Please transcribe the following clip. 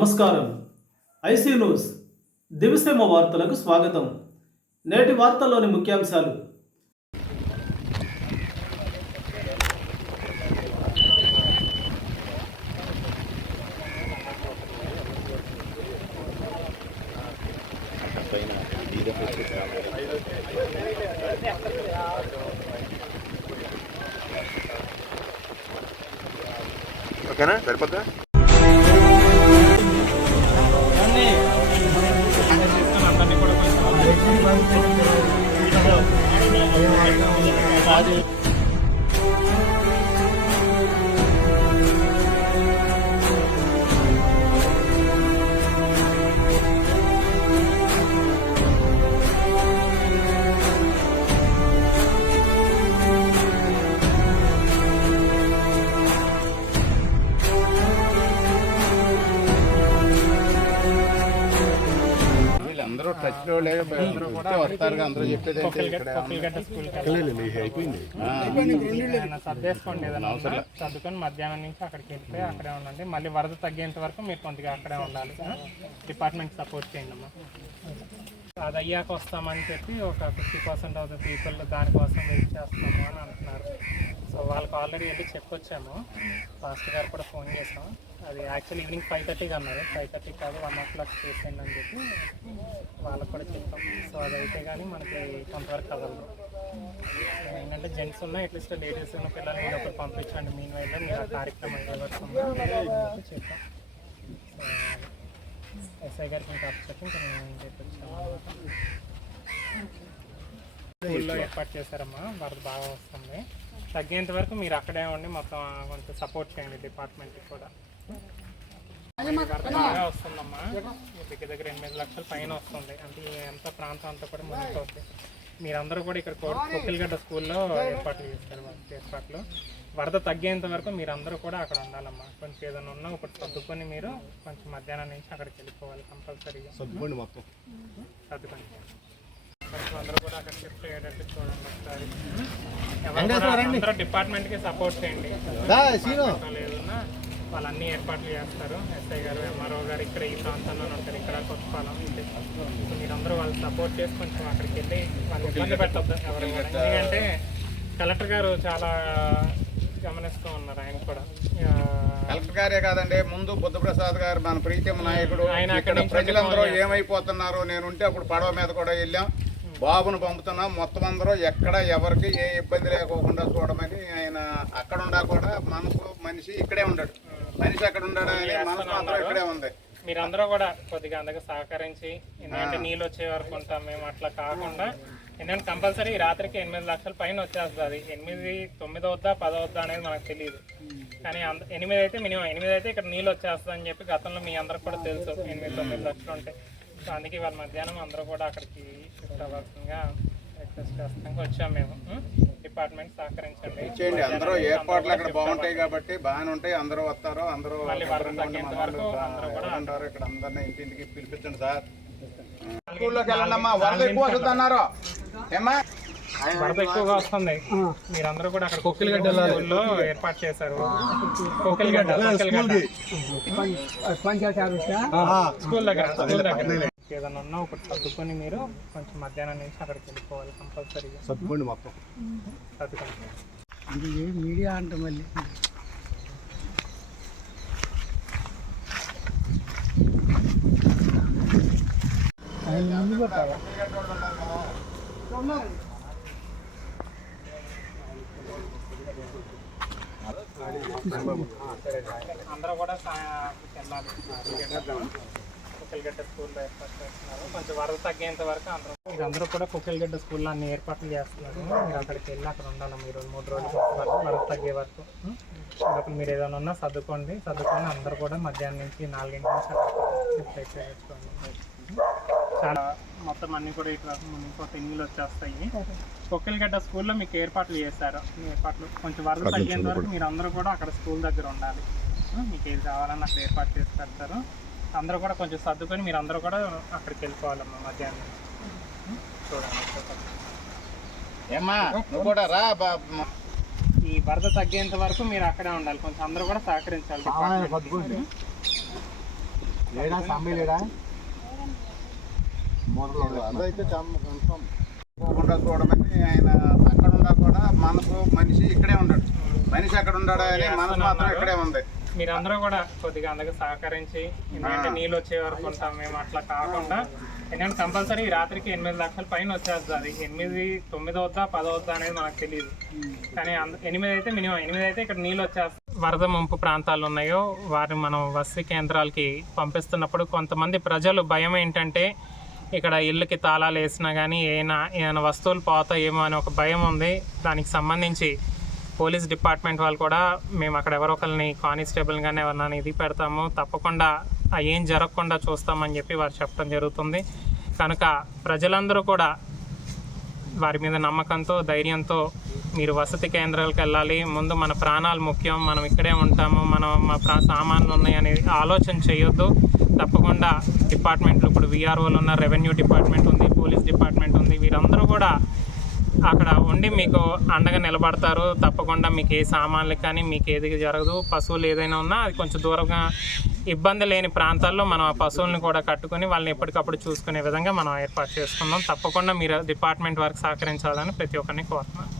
నమస్కారం. IC news దివిసేమ వార్తలకు స్వాగతం. నేటి వార్తల్లోని ముఖ్యాంశాలు. ఓకేనా, సరిపోద్దా? అందరూ టచ్ లో వస్తారు, అందరూ చెప్పేది సర్దేసుకోండి. ఏదైనా చదువుకొని మధ్యాహ్నం నుంచి అక్కడికి వెళ్ళిపోయి అక్కడే ఉండండి. మళ్ళీ వరద తగ్గేంత వరకు మీరు కొద్దిగా అక్కడే ఉండాలి. డిపార్ట్మెంట్ సపోర్ట్ చేయండి అమ్మా. అది అయ్యాక వస్తామని చెప్పి ఒక 50% ఆఫ్ ద పీపుల్ దానికోసం వెయిట్ చేస్తున్నాము అని అంటున్నారు. సో వాళ్ళకి ఆల్రెడీ వెళ్ళి చెప్పొచ్చాము. మాస్టర్ గారు కూడా ఫోన్ చేసాం. అది యాక్చువల్లీ ఈవినింగ్ 5:30కి అన్నారు. 5:30 కాదు 1 o'clock చేసేయండి అని చెప్పి వాళ్ళకు కూడా చెప్పాం. సో అది అయితే కానీ మనకి కొంతవరకు కదలదు. ఏంటంటే జెంట్స్ ఉన్న అట్లీస్ట్ లేడీస్ ఉన్న పిల్లల్ని ఏదో ఒకటి పంపించండి. మీన్ వైల్లో మీరు ఆ కార్యక్రమం అయ్యేవరకు చెప్పాం. ఎస్ఐ గారికి ఇంకా అప్పచెప్పి ఇంకా మేము చెప్పొచ్చాము. స్కూల్లో ఏర్పాటు చేశారమ్మా. వరద బాగా వస్తుంది. తగ్గేంత వరకు మీరు అక్కడే ఉండి మొత్తం కొంచెం సపోర్ట్ చేయండి డిపార్ట్మెంట్కి కూడా. వరద బాగా వస్తుందమ్మా. దగ్గర 8 లక్షల పైన వస్తుంది. అంటే ఎంత ప్రాంతం అంతా కూడా మునిగిపోతుంది. మీరందరూ కూడా ఇక్కడ కొక్కిలగడ్డ స్కూల్లో ఏర్పాట్లు చేస్తారు. ఏర్పాట్లు వరద తగ్గేంత వరకు మీరందరూ కూడా అక్కడ ఉండాలమ్మా. కొంచెం ఏదైనా ఉన్నా ఇప్పుడు సర్దుకొని మీరు కొంచెం మధ్యాహ్నం నుంచి అక్కడికి వెళ్ళిపోవాలి కంపల్సరీగా. సర్దుకోండి మొత్తం సర్దుకోండి. కొంచెం అందరూ కూడా అక్కడ షిఫ్ట్ అయ్యేటట్టు చూడండి ఒకసారి. అందరూ డిపార్ట్మెంట్కి సపోర్ట్ చేయండి. లేదన్నా వాళ్ళు అన్ని ఏర్పాట్లు చేస్తారు. ఎస్ఐ గారు, ఎంఆర్ఓ గారు ఇక్కడ ఈ ప్రాంతంలో ఉంటారు. ఇక్కడ కొత్తపాలెం మీరందరూ వాళ్ళు సపోర్ట్ చేసి కొంచెం అక్కడికి వెళ్ళి వాళ్ళు ఇబ్బంది పెట్టద్దు ఎవరు. ఎందుకంటే కలెక్టర్ గారు చాలా గమనిస్తూ ఉన్నారు. ఆయన కూడా కలెక్టర్ గారే కాదండి, ముందు బుద్ధప్రసాద్ గారు మన ప్రీతమ నాయకుడు. ఆయన ప్రజలందరూ ఏమైపోతున్నారు, నేనుంటే అప్పుడు పడవ మీద కూడా వెళ్ళాం. బాబును పంపుతున్నాం. మొత్తం అందరూ ఎక్కడ ఎవరికి ఏ ఇబ్బంది లేకోకుండా చూడమని ఆయన అక్కడ ఉండా కూడా మనసు మనిషి ఇక్కడే ఉండడు. మనిషి అక్కడ ఉండడు అని మనసు అందరూ ఇక్కడే ఉంది. మీరందరూ కూడా కొద్దిగా అందుకు సహకరించి, ఎందుకంటే నీళ్ళు వచ్చే వరకు ఉంటాం మేము. అట్లా కాకుండా ఎందుకంటే కంపల్సరీ రాత్రికి 8 లక్షల పైన వచ్చేస్తుంది. 8, 9 అవుద్దా 10 అవుద్దా అనేది మనకు తెలియదు. కానీ 8 అయితే మినిమం 8 అయితే ఇక్కడ నీళ్ళు వచ్చేస్తుంది అని చెప్పి గతంలో మీ అందరికి కూడా తెలుసు. 8, 9 లక్షలు ఉంటాయి. సో అందుకే వాళ్ళ మధ్యాహ్నం అందరూ కూడా అక్కడికి షిఫ్ట్ అవ్వాల్సిందిగా రిక్వెస్ట్ చేస్తానికి వచ్చాము మేము. డిపార్ట్మెంట్ సహకరించండి. అందరూ ఏర్పాట్లు అక్కడ బాగుంటాయి కాబట్టి బాగానే ఉంటాయి. అందరూ వస్తారు. అందరూ ఇక్కడ అందరినీ ఇంటింటికి పిలిపించండి సార్. స్కూల్లోకి వెళ్ళండమ్మా. వరద ఎక్కువ వస్తుంది అన్నారు. ఏమ్మా వరద ఎక్కువగా వస్తుంది. మీరందరూ కూడా అక్కడ కొక్కిలగడ్డలో ఏర్పాటు చేశారు. కొక్కిలగడ్డ స్కూల్ దగ్గర ఏదైనా ఉన్నా ఒకటి సర్దుకొని మీరు కొంచెం మధ్యాహ్నం నుంచి అక్కడికి వెళ్ళిపోవాలి కంపల్సరీగా. సర్దుకోండి మొత్తం సర్దుకోండి. మీడియా అంటే మళ్ళీ అందరూ కూడా వెళ్ళాలి. కుక్కలగడ్డ స్కూల్లో ఏర్పాటు చేస్తున్నారు. కొంచెం వరద తగ్గేంత వరకు అందరూ కూడా కుక్కలగడ్డ స్కూల్లో అన్ని ఏర్పాట్లు చేస్తున్నారు. మీరు అక్కడికి వెళ్ళి అక్కడ ఉండాలి. మీరు 3 రోజులు వరద తగ్గే వరకు. అప్పుడు మీరు ఏదైనా ఉన్నా సర్దుకొని అందరూ కూడా మధ్యాహ్నం నుంచి 4 గంటల నుంచి షిఫ్ట్ అయిపోయించుకోండి. చాలా మొత్తం అన్నీ కూడా ఇట్లా ఇంకోటి నీళ్ళు వచ్చేస్తాయి. కొక్కిలగడ్డ స్కూల్లో మీకు ఏర్పాట్లు చేశారు. మీ ఏర్పాట్లు కొంచెం వరద తగ్గేంత వరకు మీరు అందరూ కూడా అక్కడ స్కూల్ దగ్గర ఉండాలి. మీకు ఏది కావాలన్నా అక్కడ ఏర్పాటు చేసి పెడతారు. అందరూ కూడా కొంచెం సర్దుకొని మీరు అందరూ కూడా అక్కడికి వెళ్ళిపోవాలమ్మా మధ్యాహ్నం. చూడండి ఈ వరద తగ్గేంత వరకు మీరు అక్కడే ఉండాలి. కొంచెం అందరూ కూడా సహకరించాలి. పోకుండా చూడమని ఆయన అక్కడ ఉన్నా కూడా మనసు మనిషి ఇక్కడే ఉన్నాడు. మనిషి ఎక్కడ ఉన్నాడు అని మనసు మాత్రం ఇక్కడే ఉంది. మీరందరూ కూడా కొద్దిగా అందుకు సహకరించి, ఎందుకంటే నీళ్ళు వచ్చే వరకు ఉంటాం మేము, అట్లా కాకుండా ఎందుకంటే కంపల్సరీ రాత్రికి 8 లక్షల పైన వచ్చేస్తుంది. 8, 9 అవుద్దా 10 అవుద్దా అనేది మనకు తెలియదు, కానీ 8 అయితే మినిమం 8 అయితే ఇక్కడ నీళ్ళు వచ్చేస్తాయి. వరద ముంపు ప్రాంతాలు ఉన్నాయో వారిని మనం వసతి కేంద్రాలకి పంపిస్తున్నప్పుడు కొంతమంది ప్రజలు భయం ఏంటంటే ఇక్కడ ఇళ్ళకి తాళాలు వేసినా కానీ ఏమైనా వస్తువులు పోతాయేమో అని ఒక భయం ఉంది. దానికి సంబంధించి పోలీస్ డిపార్ట్మెంట్ వాళ్ళు కూడా మేము అక్కడ ఎవరో ఒకరిని కానిస్టేబుల్ కానీ ఎవరిని ఇది పెడతాము, తప్పకుండా ఏం జరగకుండా చూస్తామని చెప్పి వారు చెప్పడం జరుగుతుంది. కనుక ప్రజలందరూ కూడా వారి మీద నమ్మకంతో, ధైర్యంతో మీరు వసతి కేంద్రాలకు వెళ్ళాలి. ముందు మన ప్రాణాలు ముఖ్యం, మనం ఇక్కడే ఉంటాము, మా సామాన్లు ఉన్నాయి అనేది ఆలోచన చేయొద్దు. తప్పకుండా డిపార్ట్మెంట్లు ఇప్పుడు విఆర్ఓలు ఉన్నారు, రెవెన్యూ డిపార్ట్మెంట్ ఉంది, పోలీస్ డిపార్ట్మెంట్ ఉంది, వీరందరూ కూడా అక్కడ ఉండి మీకు అండగా నిలబడతారు. తప్పకుండా మీకు ఏ సామాన్లకు కానీ మీకు ఏది జరగదు. పశువులు ఏదైనా ఉన్నా అది కొంచెం దూరంగా ఇబ్బంది లేని ప్రాంతాల్లో మనం ఆ పశువులను కూడా కట్టుకొని వాళ్ళని ఎప్పటికప్పుడు చూసుకునే విధంగా మనం ఏర్పాటు చేసుకుందాం. తప్పకుండా మీరు డిపార్ట్మెంట్ వారికి సహకరించాలని ప్రతి ఒక్కరిని కోరుతున్నాను.